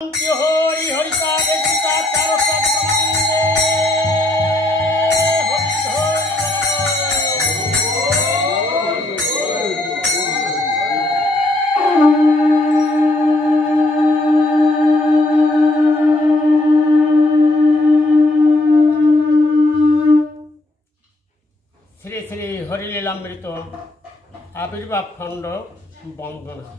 हरि हरि साधे कृता चारो साध प्रमाणे श्री श्री हरिलीलामृत आविर्भाव खंड बंदना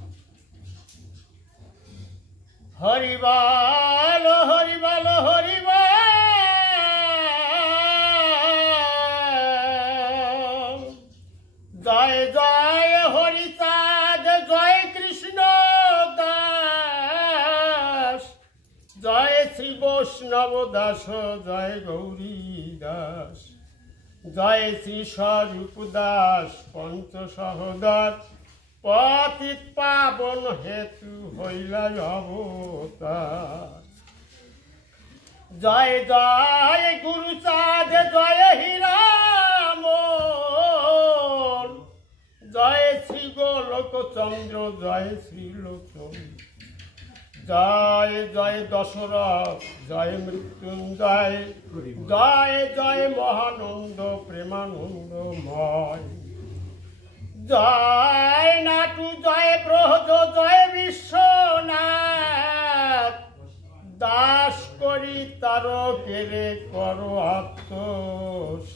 हरिबाल हरिबाल हरिबाल जय जय हरिचाँद जय कृष्ण दास जय श्री वैष्णव दास जय गौरी दास जय श्री स्वरूप दास पंच सहोदर पतित पावन हेतु हईला अवतार जय जय गुरुचाँद जय हीरामोहन जय श्री गोलोक चंद्र जय श्री लोचन जय जय दशरथ जय मृत्युंजय जय जय महानंद प्रेमानंदमय जय नाटू जय ब्रहज जय विश्वनाथ दास करी तार केरे करो आत्मसात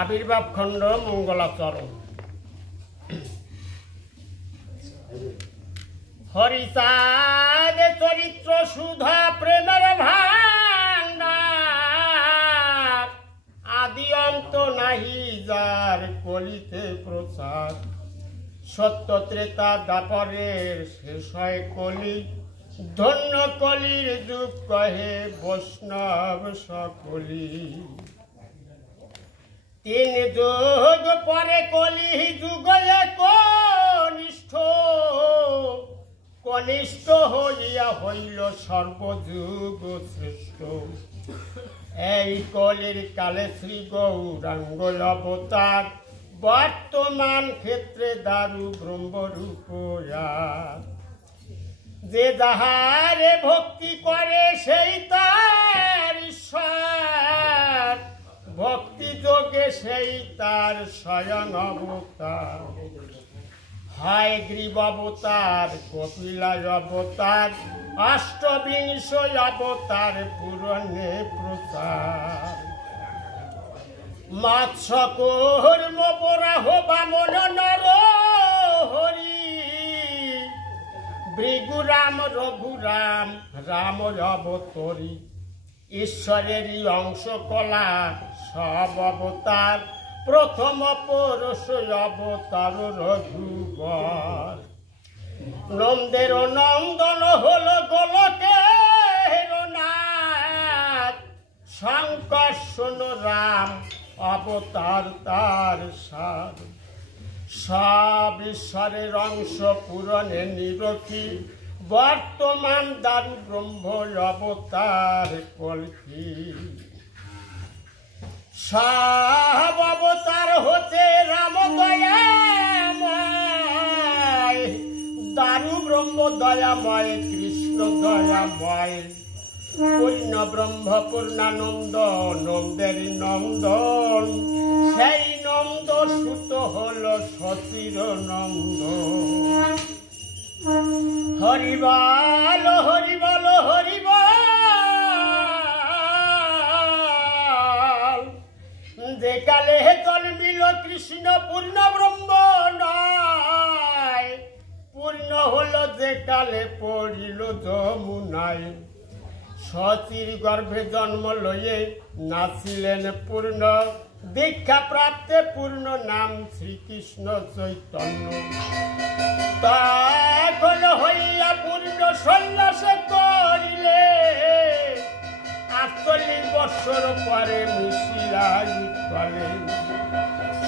आविर्भाव खंड मंगलाचरण हरिचाँद चरित्र सुधा प्रेमर भाण्डार आदि अंत नाही जार कलिते प्रचार सत्य त्रेता दापरेर शेष हय कलि धन्य कलिर जुग कहे वैष्णव सकलि तीन जुग परे कलि जुग कनिष्ठ कनिष्ठ हइया हইল सर्वजुग श्रेष्ठ এই কলির কালে শ্রী গৌরাঙ্গ অবতার বর্তমান ক্ষেত্রে দারু ব্রহ্মরূপ যে যাহারে ভক্তি করে সেই তার ঈশ্বর ভক্তি যোগে সেই তার স্বয়ং অবতার হয় গ্রীব অবতার কপিলা অবতার अष्टविंश अवतार पूरणे प्रचार मत्स्य कूर्म बराह वामन नर हरि भृगुराम रघुराम राम अवतरी ईश्वरेरी अंश कला सब अवतार प्रथम पुरुष अवतार रघुवर नंदेर नंदन हल गोलकेर नाथ शंकर्षण राम अवतार तार सार सब ईश्वरेर अंश पूरणे निरखी बर्तमान दारु ब्रह्म अवतार कल्की सब अवतार होते राम दयामय दारु ब्रह्म दयामय कृष्ण दयामय पूर्ण ब्रह्म पूर्णानंद नंदेर नंदन সেই নন্দ সুত হল সচির নন্দন হরিবাল হরিবাল হরিবাল যে কালে জন্মিল কৃষ্ণ পূর্ণ ব্রহ্ম নয় पूर्ण हलो जे काले पड़िल जमुनाय सचिर गर्भे जन्म लये नाचिलेन पूर्ण दीक्षा प्राप्ते पूर्ण नाम श्रीकृष्ण चैतन्य तखन हइया पूर्ण सन्यासे करिले 48 बछर परे मिशिरा करे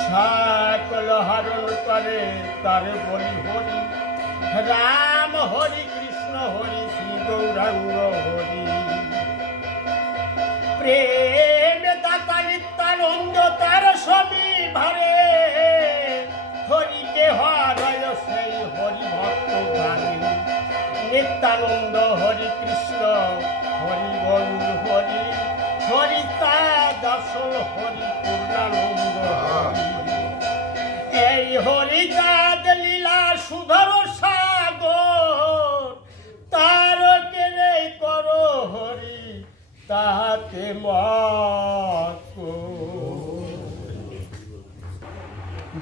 सकल हरण करे तारे बलि हरि राम हरि कृष्ण हरि श्री गौरांग हरि प्रेम दाता नित्यानंद तार सभी भरे हरि के हरय से নিত্যানন্দ হরি কৃষ্ণ হরি গৌর হরি হরি চাঁদ আসল হরি পূর্ণানন্দ হরি। এই হরি চাঁদ লীলা সুধর সাগর তার কেড়ে করো হরি তাহাতে মত।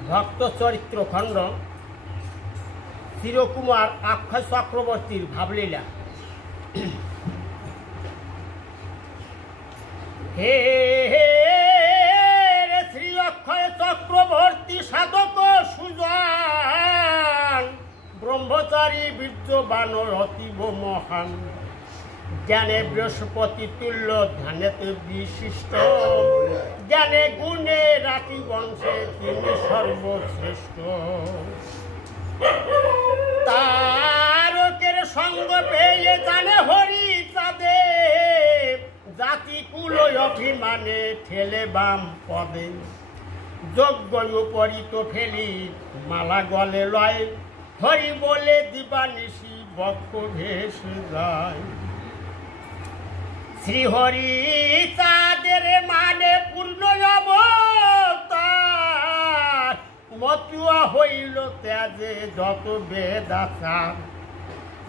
ভক্ত চরিত্র খণ্ড চিরকুমার অক্ষয় চক্রবর্তীর ভাবলীলা। হে শ্রী অক্ষয় চক্রবর্তী সাধক সুজান ব্রহ্মচারী বীর্যবান অতীব মহান জ্ঞানে বৃহস্পতি তুল্য ধ্যানেতে বিশিষ্ট জ্ঞানে গুণে রাতি বংশে তিনি সর্বশ্রেষ্ঠ। তারকের সঙ্গ পেয়ে জানে হরি চাঁদে জাতি কুল অভিমানে ঠেলে বাম পদে যজ্ঞ উপরিত ফেলি মালা গলে লয় হরি বলে দিবানিশি বক্ষ ভেসে যায়। শ্রীহরি চাঁদের মানে পূর্ণ অবতার মতুয়া হইল ত্যাজে যত বেদ আচার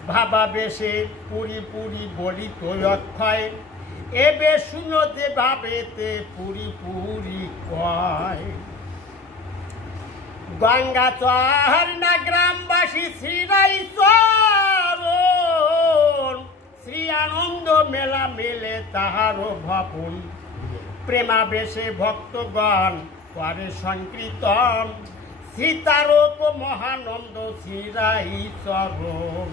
ভাবা বেশে পুরি পুরি বলিত অক্ষয় এবে শুনো যে ভাবেতে পুরি পুরি কয়। গঙ্গা চর না গ্রামবাসী শ্রীরাই চরণ শ্রী আনন্দ মেলা মেলে তাহারও ভবন প্রেমাবেশে ভক্তগণ করে সংকীর্তন সীতারক মহানন্দ শ্রীরাই চরণ।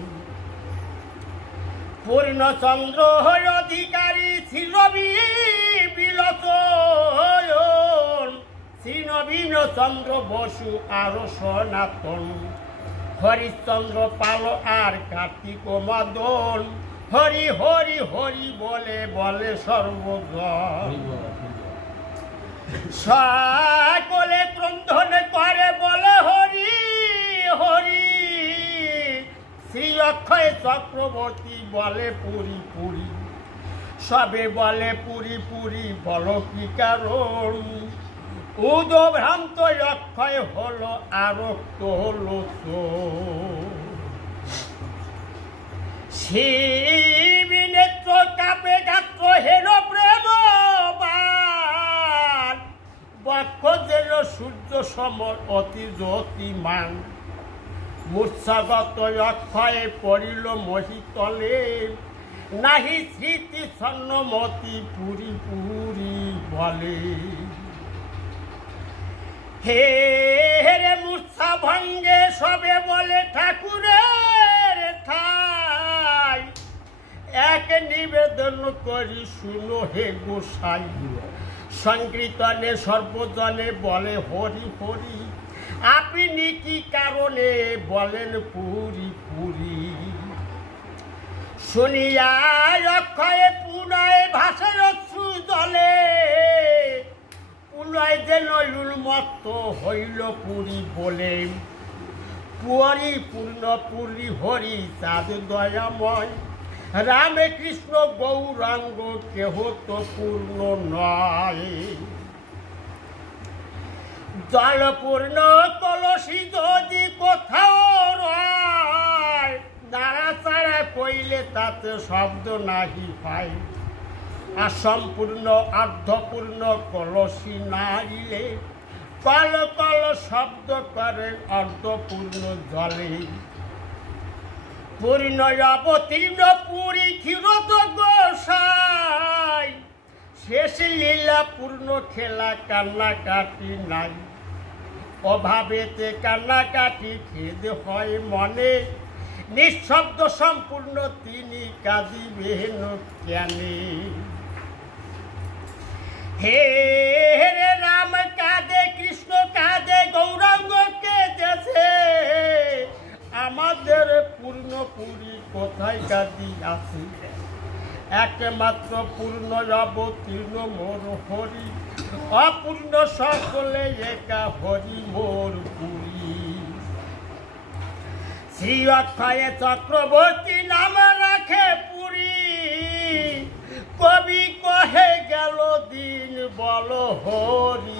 পূর্ণচন্দ্র অধিকারী শ্রীরবি বিলোচন শ্রী নবীন চন্দ্র বসু আরো সনাতন হরিশ্চন্দ্র পাল আর কার্তিক মদন হরি হরি হরি বলে বলে সর্বজন সকলে ক্রন্দন করে বলে হরি হরি। শ্রী অক্ষয় চক্রবর্তী বলে পুরি পুরি সবে বলে পুরি পুরি বলো কি কারণ উদভ্রান্ত অক্ষয় হলো আরক্ত হলো তো শিবিনেত্র কাপে গাত্র হেন প্রেম বক্ষ যেন সূর্য সমর অতি জ্যোতিমান মূর্ছাগত অক্ষয়ে পড়িল মহিতলে নাহি স্মৃতি ছন্নমতি পুরি পুরি বলে। হে রে মূর্ছা ভঙ্গে সবে বলে ঠাকুরের ঠাই এক নিবেদন করি শুনো হে গোসাই সংকীর্তনে সর্বজনে বলে হরি হরি আপনি কি কারণে বলেন পুরি পুরি। শুনিয়া অক্ষয়ে পুনয় ভাষার অশ্রু জলে পুনয় যেন উন্মত্ত হইল পুরি বলে পুরি পূর্ণ পুরি হরি চাঁদ দয়াময় রামে কৃষ্ণ গৌরাঙ্গ কেহ তো পূর্ণ নয়। জলপূর্ণ কলসি যদি কোথাও রয় নাড়াচাড়া কইলে তাতে শব্দ নাহি পায় আর সম্পূর্ণ অর্ধপূর্ণ কলসি নাইলে কল কল শব্দ করে অর্ধপূর্ণ জলে। পূর্ণ অবতীর্ণ পুরী ক্ষীরত গোসাই শেষ লীলা পূর্ণ খেলা কান্নাকাটি নাই অভাবেতে কান্নাকাটি খেদ হয় মনে নিঃশব্দ সম্পূর্ণ তিনি কাঁদিবেন কেনে। হে রে রাম কাঁদে কৃষ্ণ কাঁদে গৌরাঙ্গ কেঁদেছে আমাদের পূর্ণ পুরী কোথায় কাঁদি আছে একমাত্র পূর্ণ অবতীর্ণ মোর হরি অপূর্ণ সকলে একা হরি মোর পুরী। শ্রী অক্ষয় চক্রবর্তী নামের কবি কহে গেল দিন বলো হরি।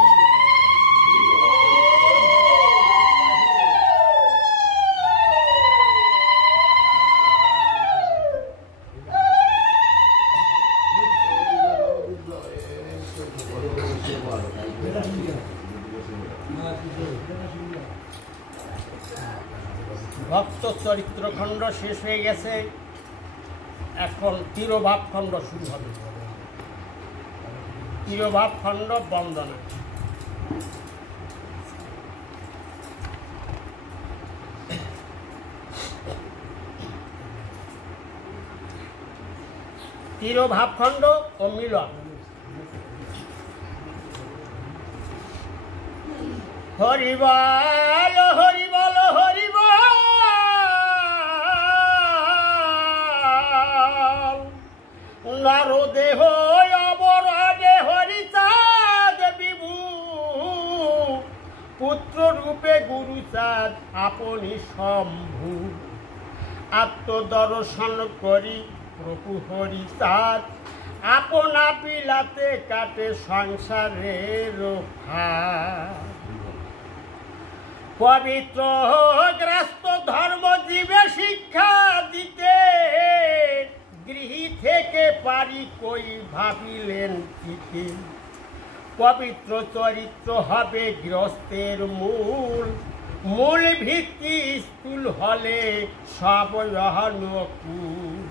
ভক্ত চরিত্র খণ্ড শেষ হয়ে গেছে, এখন তিরোভাব খণ্ড শুরু হবে। তিরোভাব খণ্ড বন্দনা। তিরোভাব খণ্ড ও মিলন। হরি বল হরি বল হরি বল, নর দেহ অবরণে হরিচাঁদ বিভু, পুত্র রূপে গুরুচাঁদ আপনি শম্ভু। আত্মদর্শন করি প্রভু হরিচাঁদ, আপনা বিলাতে কাটে সংসারের ভার। পবিত্র গ্রস্ত ধর্ম জীবে শিক্ষা দিতে, গৃহী থেকে পারি কই ভাবিলেন চিতে। পবিত্র চরিত্র হবে গৃহস্থের মূল, মূল ভিত্তি স্থূল হলে সব অনুকূল।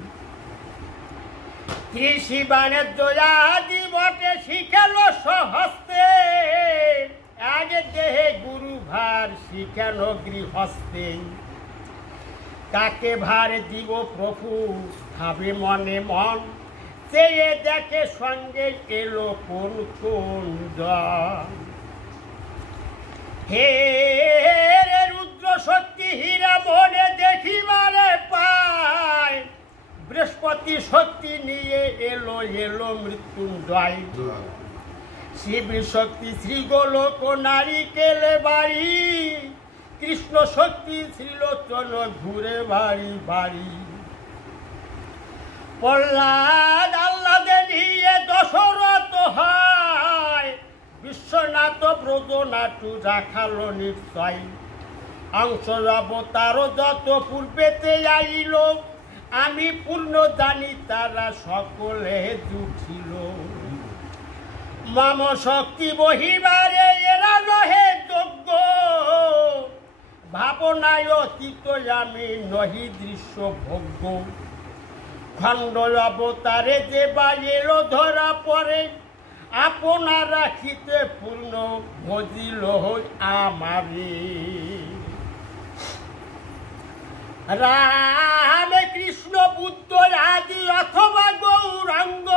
কৃষি বাণিজ্য আদি বটে শিখাল সহস্তে, এক দেহে গুরু ভার শিখাল গৃহস্থে। কাকে ভার দিব প্রভু ভাবে মনে মন, চেয়ে দেখে সঙ্গে এলো কোন কোন জন। হে রুদ্র শক্তি হীরা মনে দেখিবারে পায়, বৃহস্পতি শক্তি নিয়ে এলো এলো মৃত্যুঞ্জয়। শিব শক্তি শ্রীগোলক নারিকেলে বাড়ি, কৃষ্ণ শক্তি শ্রীলোচন ঘুরে বাড়ি বাড়ি। প্রহ্লাদ আহ্লাদে নিয়ে দশরথ হয়, বিশ্বনাথ ব্রজনাটু রাখালো নিশ্চয়। অংশ অবতার যত পূর্বেতে আইল, আমি পূর্ণ জানি তারা সকলে জুটিল। মম শক্তি বহিবারে এরা নহে যোগ্য, ভাবনায় অতীত আমি নহি দৃশ্য ভোগ্য। খণ্ড অবতারে যে বাজেল ধরা পড়ে, আপনা রাখিতে পূর্ণ ভজিল আমারে। রাম কৃষ্ণ বুদ্ধ আদি অথবা গৌরাঙ্গ,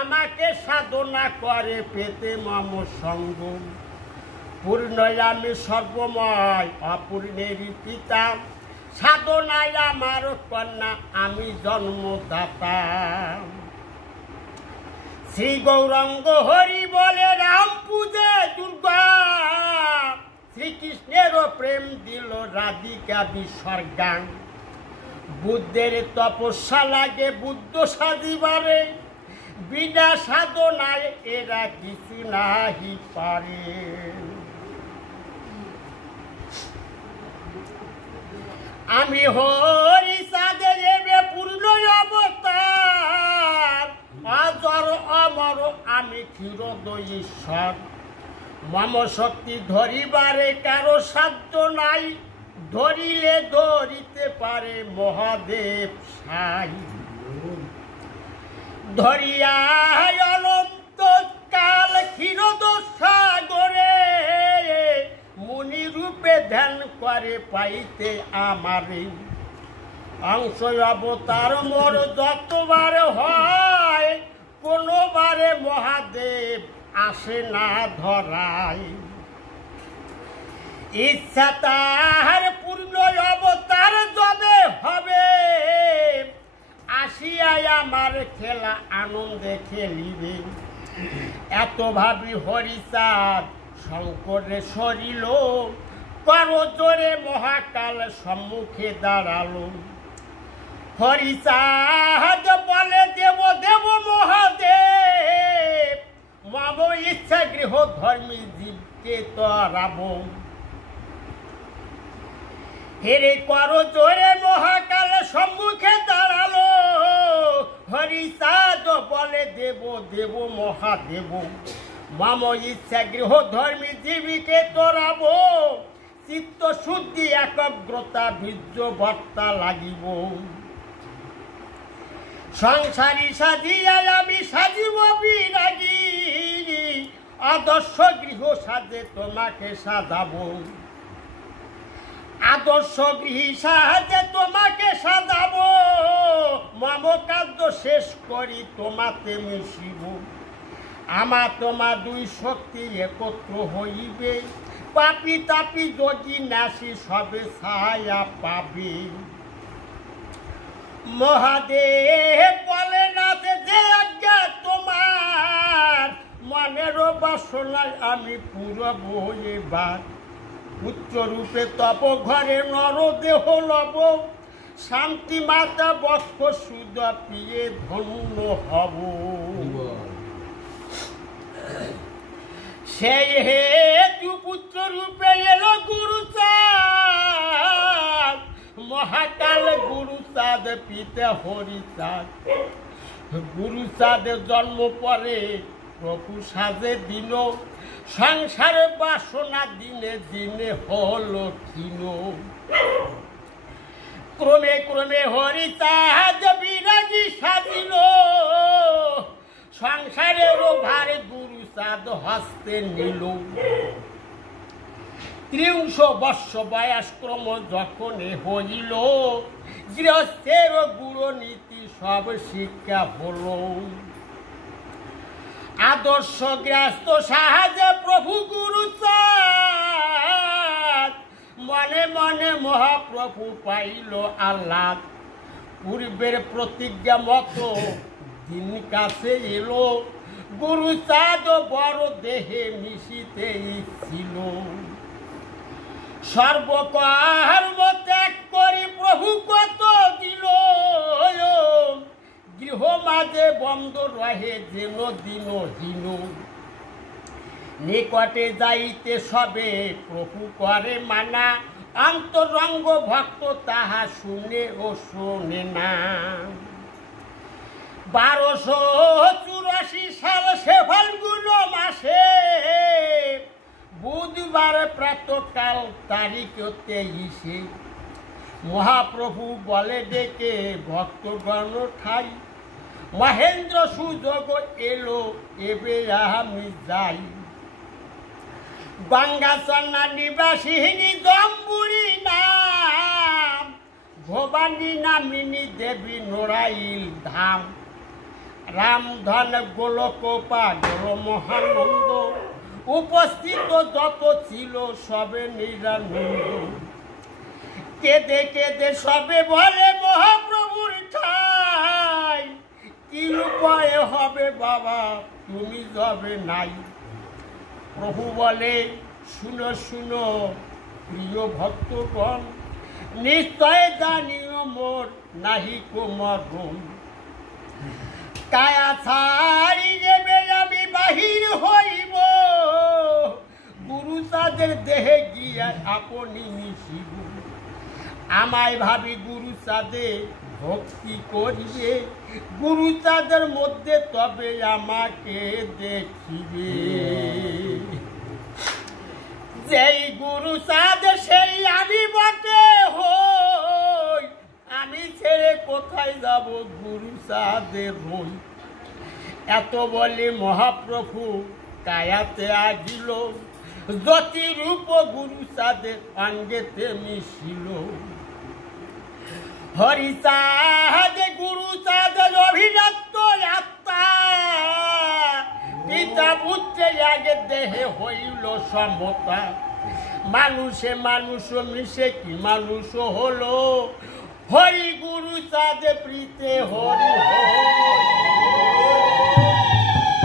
আমাকে সাধনা করে পেতে মম সঙ্গ। পূর্ণ আমি সর্বময় অপূর্ণের পিতা, সাধনায় আমার কন্যা আমি জন্মদাতা। শ্রী গৌরাঙ্গ হরি বলে রাম পূজে দুর্গা, শ্রীকৃষ্ণেরও প্রেম দিল রাধিকা বিসর্গা। বুদ্ধের তপস্যা লাগে বুদ্ধ সাজিবারে, বিনা সাধনায় এরা কিছু নাহি পারে। আমি হরি চাঁদের এবে পূর্ণ অবতার, অজর অমর আমি ক্ষীরোদয় ঈশ্বর। মম শক্তি ধরিবারে কারো সাধ্য নাই, ধরিলে ধরিতে পারে মহাদেব সাই। ধরিয়ায় অনন্ত কাল ক্ষীরোদ সাগরে, মুনি রূপে ধ্যান করে পাইতে আমারে। অংশ অবতার মোর যতবার হয়, কোনোবারে মহাদেব আসে না ধরায়। ইচ্ছা তাহার পূর্ণ অবতার যবে হবে, আসিয়ায় আমার খেলা আনন্দে খেলিবে। এত ভাবি হরিচাঁদ শঙ্করে সরিল, কর জোরে মহাকাল সম্মুখে দাঁড়ালো। হরিচাঁদ বলে দেব দেব মহাদেব মম ইচ্ছা গৃহ ধর্মী জীবকে তরাব হেরে করো জোরে মহাকাল সম্মুখে দাঁড়ালো হরিচাঁদ বলে দেব দেব মহাদেব মম ইচ্ছা গৃহ ধর্মী জীবিকে তরাব চিত্ত শুদ্ধি একাগ্রতা বীর্য বর্তা লাগিব সংসারী সাজিয়া আমি সাজিব বিরাগী আদর্শ গৃহ সাজে তোমাকে সাজাবো আদর্শ গৃহ সাজে তোমাকে সাজাবো মম কার্য শেষ করি তোমাতে মিশিব আমার তোমা দুই শক্তি একত্র হইবে পাপি তাপি যোগী নাসি সবে ছায়া পাবে মহাদেব বলে না যে আজ্ঞা তোমার মনের বাসনায় আমি পুরব এবার উচ্চরূপে তপ ঘরে নর দেহ লব শান্তি মাতা বক্ষ সুদ পিয়ে ধন্য হব সেই হেতু পুত্র রূপে এলো গুরুচাঁদ মহাকাল গুরুচাঁদ পিতা হরিচাঁদ গুরুচাঁদের জন্ম পরে প্রভু সাজে দিল সংসার বাসনা দিনে দিনে হলো ক্ষীণ ক্রমে ক্রমে হরিচাঁদ বিরাগী সাজিল সংসারের ভারে গুরুচাঁদ হস্তে নিল ৩০ বর্ষ বয়স্ক্রম যখন হইল গৃহস্থের গুরু নীতি সব শিক্ষা হলো আদর্শ গৃহস্থ সাহায্যে প্রভু গুরুচাঁদ মনে মনে মহাপ্রভু পাইল আহ্লাদ পূর্বের প্রতিজ্ঞা মতো দিন কাছে এলো গুরুচাঁদ বড় দেহে মিশিতে ছিল সর্বকর্ম ত্যাগ করি প্রভু কত দিল গৃহ মাঝে বন্ধ রহে যেন দিন হীন নিকটে যাইতে সবে প্রভু করে মানা অন্তরঙ্গ ভক্ত তাহা শুনে ও শোনে না 1284 সাল সে ফাল্গুন মাসে বুধবার প্রাতকাল তারিখ 23 মহাপ্রভু বলে ডেকে ভক্তগণ ঠাই মহেন্দ্র সুযোগ এলো এবে আমি যাই গঙ্গাচন্না নিবাসিনী দম্বুরি নাম ভবানী নামিনী দেবী নোরাইল ধাম রামধন গোলকোপা গেল মহানন্দ উপস্থিত যত ছিল সবে নিরানন্দ কেঁদে কেঁদে সবে বলে মহাপ্রভুর ঠাই কি উপায় হবে বাবা তুমি যাবে নাই প্রভু বলে শুনো শুনো প্রিয় ভক্তগণ নিশ্চয় জানিও মোর নাহি কোমরণ কায়া ছাড়ি নেবে আমি বাহির হইব গুরুচাঁদের দেহে গিয়া আপনি মিশিব আমায় ভাবি গুরুচাঁদে ভক্তি করিবে গুরুচাঁদের মধ্যে তবে আমাকে দেখিবে যেই গুরুচাঁদ সেই আমি বটে হই আমি ছেড়ে কোথায় যাব গুরুচাঁদের হই এত বলে মহাপ্রভু কায়াতে আগিল জ্যোতি রূপ গুরুচাঁদের অঙ্গেতে মিশিল হরিচাঁদ গুরুচাঁদের অভিনত্ত আত্মা পিতা পুত্রে আগে দেহে হইল সমতা মানুষে মানুষ মিশে কি মানুষ হলো হরি গুরুচাঁদ প্রীতে হরি হরি